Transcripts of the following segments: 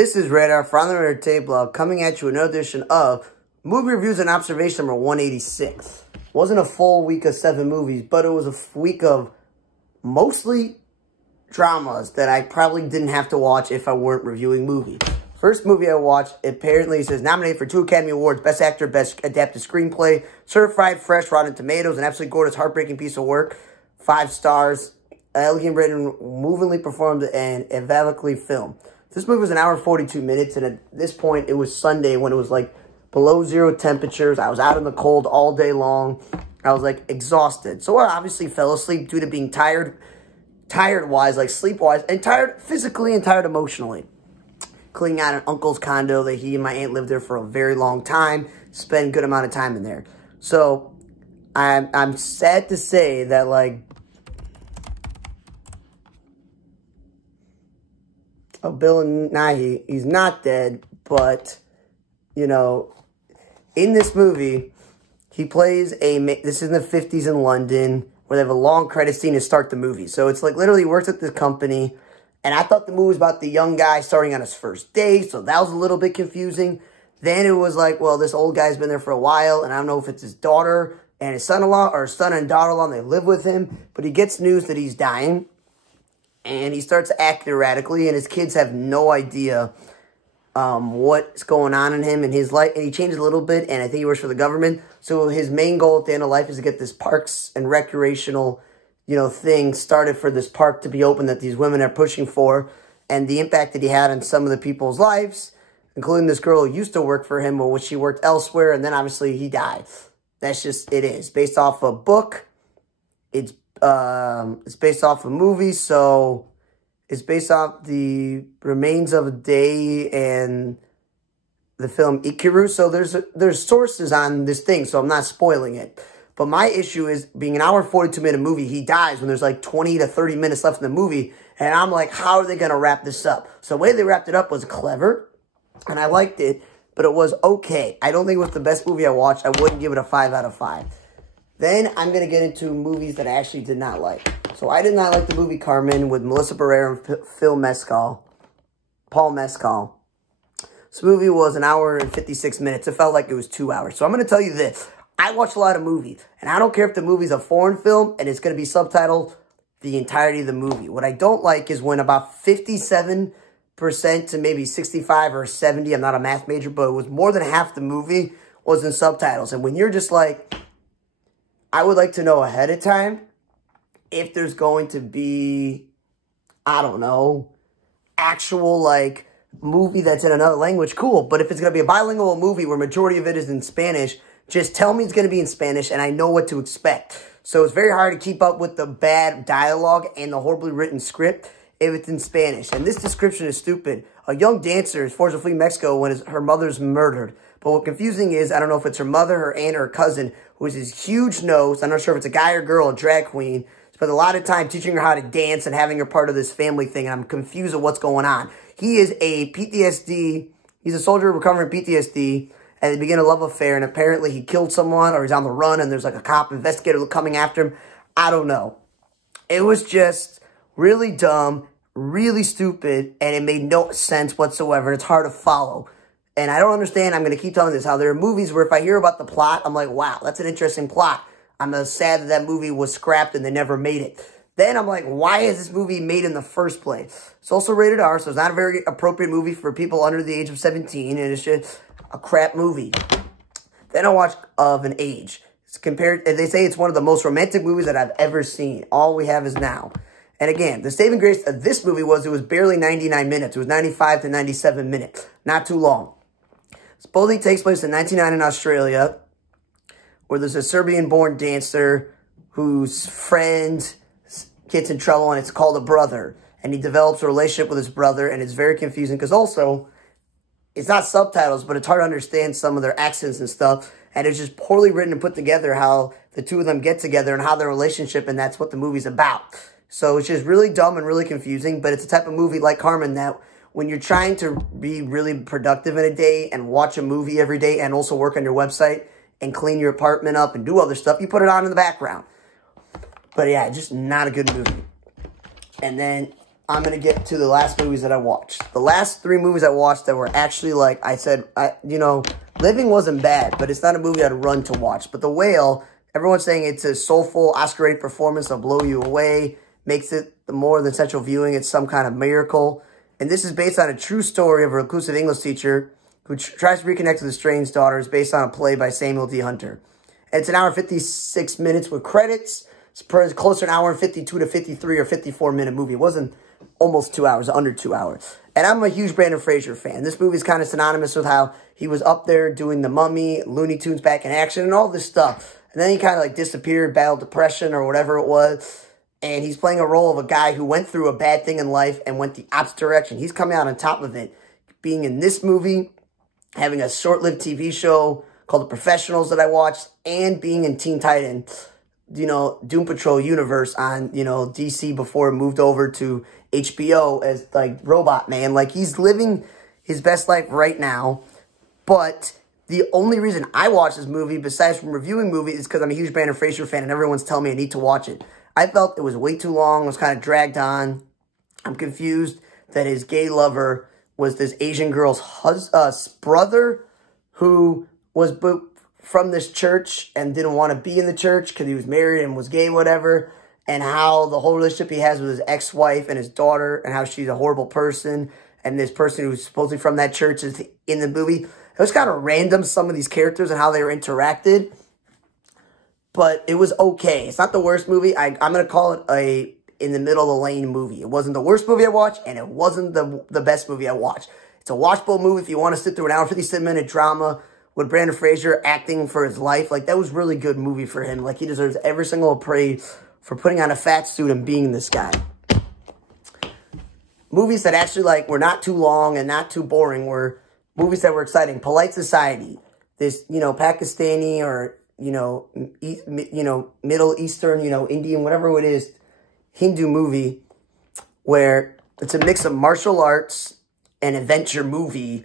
This is Radar from the Radar Tape Blog coming at you with another edition of Movie Reviews and Observation number 186. Wasn't a full week of 7 movies, but it was a week of mostly dramas that I probably didn't have to watch if I weren't reviewing movies. First movie I watched apparently says nominated for 2 Academy Awards, Best Actor, Best Adapted Screenplay, Certified Fresh, Rotten Tomatoes, an absolutely gorgeous, heartbreaking piece of work, 5 stars, elegantly written, movingly performed, and evocatively filmed. This movie was an hour and 42 minutes, and at this point, it was Sunday when it was like below 0 temperatures. I was out in the cold all day long. I was like exhausted. So I obviously fell asleep due to being tired-wise, like sleep-wise, and tired physically and tired emotionally. Cleaning out an uncle's condo that he and my aunt lived there for a very long time. Spent a good amount of time in there. So I'm sad to say that, like, Bill Nighy, he's not dead, but, you know, in this movie, he plays this is in the 50s in London, where they have a long credit scene to start the movie. So it's like literally works at this company, and I thought the movie was about the young guy starting on his first date, so that was a little bit confusing. Then it was like, well, this old guy's been there for a while, and I don't know if it's his daughter and his son-in-law, or his son and daughter-in-law, and they live with him, but he gets news that he's dying. And he starts acting erratically, and his kids have no idea what's going on in him and his life. And he changes a little bit, and I think he works for the government. So his main goal at the end of life is to get this parks and recreational, thing started for this park to be open that these women are pushing for. And the impact that he had on some of the people's lives, including this girl who used to work for him, but she worked elsewhere, and then obviously he died. That's just, it is. Based off a book. It's based off a movie, so it's based off the remains of a day and the film Ikiru. So there's sources on this thing, so I'm not spoiling it. But my issue is, being an hour and 42-minute movie, he dies when there's like 20 to 30 minutes left in the movie, and I'm like, how are they going to wrap this up? So the way they wrapped it up was clever, and I liked it, but it was okay. I don't think it was the best movie I watched. I wouldn't give it a 5 out of 5. Then I'm going to get into movies that I actually did not like. So I did not like the movie Carmen with Melissa Barrera and Paul Mescal. This movie was an hour and 56 minutes. It felt like it was 2 hours. So I'm going to tell you this. I watch a lot of movies, and I don't care if the movie's a foreign film and it's going to be subtitled the entirety of the movie. What I don't like is when about 57% to maybe 65 or 70, I'm not a math major, but it was more than half the movie was in subtitles. And when you're just like, I would like to know ahead of time if there's going to be, I don't know, actual, like, movie that's in another language, cool. But if it's going to be a bilingual movie where majority of it is in Spanish, just tell me it's going to be in Spanish and I know what to expect. So it's very hard to keep up with the bad dialogue and the horribly written script if it's in Spanish. And this description is stupid. A young dancer is forced to flee Mexico when her mother's murdered. But what's confusing is, I don't know if it's her mother, her aunt, or her cousin, who has this huge nose. I'm not sure if it's a guy or girl, a drag queen. Spent a lot of time teaching her how to dance and having her part of this family thing. And I'm confused at what's going on. He is a PTSD. He's a soldier recovering PTSD. And they begin a love affair. And apparently he killed someone, or he's on the run. And there's like a cop investigator coming after him. I don't know. It was just really dumb, really stupid. And it made no sense whatsoever. It's hard to follow. And I don't understand, I'm going to keep telling this, how there are movies where if I hear about the plot, I'm like, wow, that's an interesting plot. I'm sad that that movie was scrapped and they never made it. Then I'm like, why is this movie made in the first place? It's also rated R, so it's not a very appropriate movie for people under the age of 17, and it's just a crap movie. Then I watched Of an Age. They say it's one of the most romantic movies that I've ever seen. All We Have Is Now. And again, the saving grace of this movie was it was barely 99 minutes. It was 95 to 97 minutes. Not too long. Supposedly takes place in 1999 in Australia, where there's a Serbian-born dancer whose friend gets in trouble, and it's called a brother. And he develops a relationship with his brother, and it's very confusing because also, it's not subtitles, but it's hard to understand some of their accents and stuff. And it's just poorly written and put together how the two of them get together and how their relationship, and that's what the movie's about. So it's just really dumb and really confusing, but it's a type of movie like Carmen that when you're trying to be really productive in a day and watch a movie every day and also work on your website and clean your apartment up and do other stuff, you put it on in the background. But yeah, just not a good movie. And then I'm going to get to the last movies that I watched. The last 3 movies I watched that were actually, like I said, Living wasn't bad, but it's not a movie I'd run to watch. But The Whale, everyone's saying it's a soulful, Oscar-rated performance that'll blow you away, makes it more than central viewing. It's some kind of miracle. And this is based on a true story of a reclusive English teacher who tries to reconnect with his strange daughter. It's based on a play by Samuel D. Hunter. And it's an hour and 56 minutes with credits. It's closer to an hour and 52 to 53 or 54-minute movie. It wasn't almost 2 hours, under 2 hours. And I'm a huge Brendan Fraser fan. This movie is kind of synonymous with how he was up there doing The Mummy, Looney Tunes Back in Action, and all this stuff. And then he kind of like disappeared, battled depression or whatever it was. And he's playing a role of a guy who went through a bad thing in life and went the opposite direction. He's coming out on top of it. Being in this movie, having a short-lived TV show called The Professionals that I watched, and being in Teen Titans, Doom Patrol universe on, DC before it moved over to HBO as, like, Robot Man. Like, he's living his best life right now. But the only reason I watch this movie, besides from reviewing movies, is because I'm a huge Brendan Fraser fan and everyone's telling me I need to watch it. I felt it was way too long. It was kind of dragged on. I'm confused that his gay lover was this Asian girl's brother who was from this church and didn't want to be in the church because he was married and was gay, whatever, and how the whole relationship he has with his ex-wife and his daughter and how she's a horrible person, and this person who's supposedly from that church is in the movie. It was kind of random, some of these characters and how they were interacted, but it was okay. It's not the worst movie. I'm going to call it a in the middle of the lane movie. It wasn't the worst movie I watched, and it wasn't the best movie I watched. It's a watchable movie if you want to sit through an hour and 57-minute drama with Brendan Fraser acting for his life. Like, that was really good movie for him. Like, he deserves every single praise for putting on a fat suit and being this guy. Movies that actually, like, were not too long and not too boring were movies that were exciting. Polite Society. This, Pakistani or, Middle Eastern, Indian, whatever it is, Hindu movie where it's a mix of martial arts and adventure movie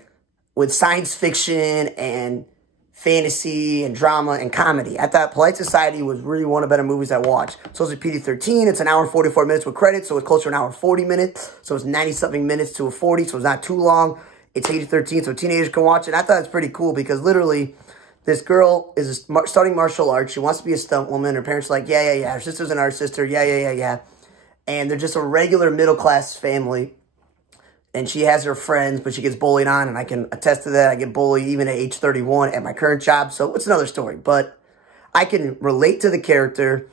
with science fiction and fantasy and drama and comedy. I thought Polite Society was really one of the better movies I watched. So it's a PG-13. It's an hour and 44 minutes with credits, so it's closer to an hour and 40 minutes. So it's 90-something minutes to a 40, so it's not too long. It's PG-13, so teenagers can watch it. I thought it's pretty cool because literally this girl is starting martial arts. She wants to be a stunt woman. Her parents are like, yeah. Her sister's an art sister. Yeah. And they're just a regular middle-class family. And she has her friends, but she gets bullied on, and I can attest to that. I get bullied even at age 31 at my current job, so it's another story. But I can relate to the character,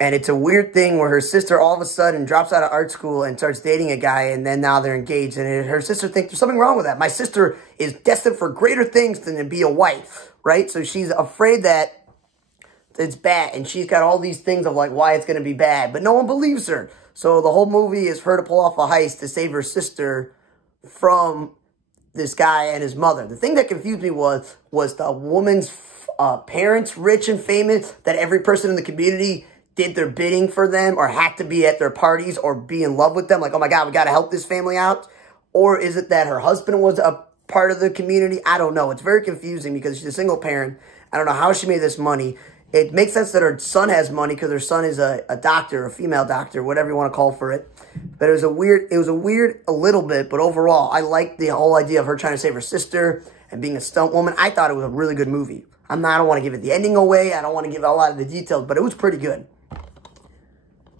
and it's a weird thing where her sister all of a sudden drops out of art school and starts dating a guy, and then now they're engaged, and her sister thinks there's something wrong with that. My sister is destined for greater things than to be a wife, right? So she's afraid that it's bad, and she's got all these things of, like, why it's going to be bad, but no one believes her. So the whole movie is her to pull off a heist to save her sister from this guy and his mother. The thing that confused me was the woman's parents, rich and famous, that every person in the community did their bidding for them or had to be at their parties or be in love with them. Like, oh my God, we got to help this family out. Or is it that her husband was a part of the community? I don't know. It's very confusing because she's a single parent. I don't know how she made this money. It makes sense that her son has money because her son is a doctor, a female doctor, whatever you want to call for it. But it was a weird a little bit, but overall, I liked the whole idea of her trying to save her sister and being a stunt woman. I thought it was a really good movie. I don't want to give it the ending away. I don't want to give a lot of the details, but it was pretty good.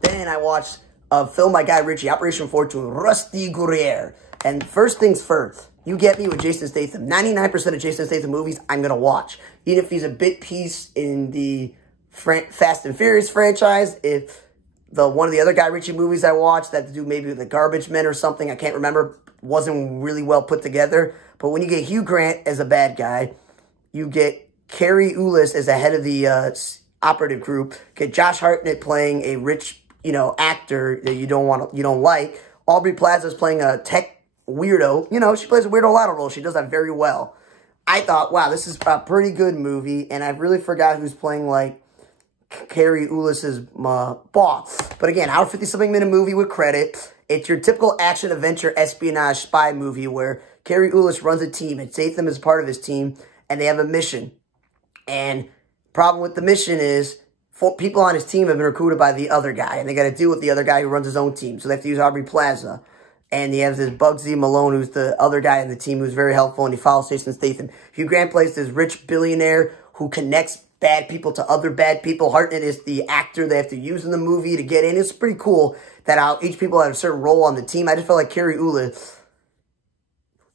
Then I watched a film by Guy Ritchie, Operation Fortune, Rusty Guerriere. And first things first, you get me with Jason Statham. 99% of Jason Statham movies I'm going to watch. Even if he's a bit piece in the Fast and Furious franchise, if one of the other Guy Ritchie movies I watched that to do maybe with the Garbage Men or something, I can't remember, wasn't really well put together. But when you get Hugh Grant as a bad guy, you get Carrie Ellis as the head of the operative group, get Josh Hartnett playing a rich, actor that you don't like. Aubrey Plaza's playing a tech weirdo. She plays a weirdo lot of roles. She does that very well. I thought, wow, this is a pretty good movie, and I really forgot who's playing, like, Carrie Ellis's boss. But again, hour 50-something minute movie with credit. It's your typical action, adventure, espionage, spy movie where Carrie Ellis runs a team, and Statham is part of his team, and they have a mission. And problem with the mission is, people on his team have been recruited by the other guy, and they got to deal with the other guy who runs his own team. So they have to use Aubrey Plaza. And he has this Bugsy Malone, who's the other guy in the team who's very helpful, and he follows Jason Statham. Hugh Grant plays this rich billionaire who connects bad people to other bad people. Hartnett is the actor they have to use in the movie to get in. It's pretty cool that each people have a certain role on the team. I just felt like Carrie Elus,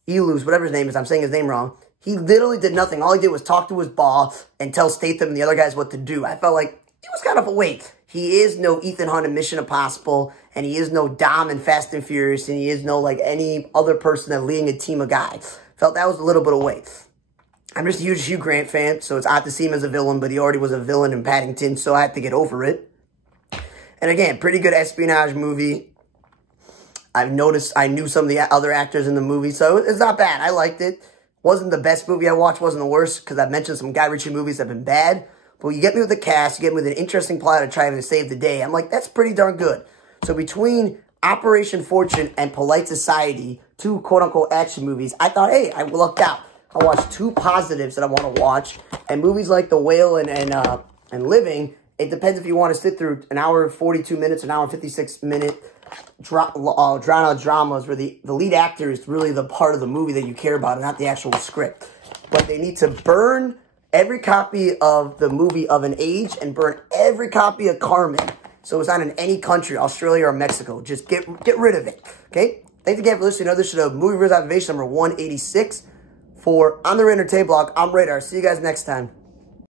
whatever his name is, I'm saying his name wrong. He literally did nothing. All he did was talk to his boss and tell Statham and the other guys what to do. I felt like it was kind of a waste. He is no Ethan Hunt in Mission Impossible, and he is no Dom in Fast and Furious, and he is no, like, any other person that leading a team of guys. Felt that was a little bit of waste. I'm just a huge Hugh Grant fan, so it's odd to see him as a villain, but he already was a villain in Paddington, so I had to get over it. And again, pretty good espionage movie. I've noticed I knew some of the other actors in the movie, so it's not bad. I liked it. Wasn't the best movie I watched, wasn't the worst, because I've mentioned some Guy Ritchie movies that have been bad. But you get me with the cast, you get me with an interesting plot to try to save the day. I'm like, that's pretty darn good. So between Operation Fortune and Polite Society, two quote-unquote action movies, I thought, hey, I lucked out. I watched two positives that I want to watch. And movies like The Whale and Living, it depends if you want to sit through an hour and 42 minutes, an hour and 56-minute dramas where the lead actor is really the part of the movie that you care about and not the actual script. But they need to burn every copy of the movie Of an Age and burn every copy of Carmen. So it's not in any country, Australia or Mexico. Just get rid of it, okay? Thanks again for listening to another show of Movie Reviews Observation number 186. For On the Radar Entertainment Blog, I'm Radar. See you guys next time.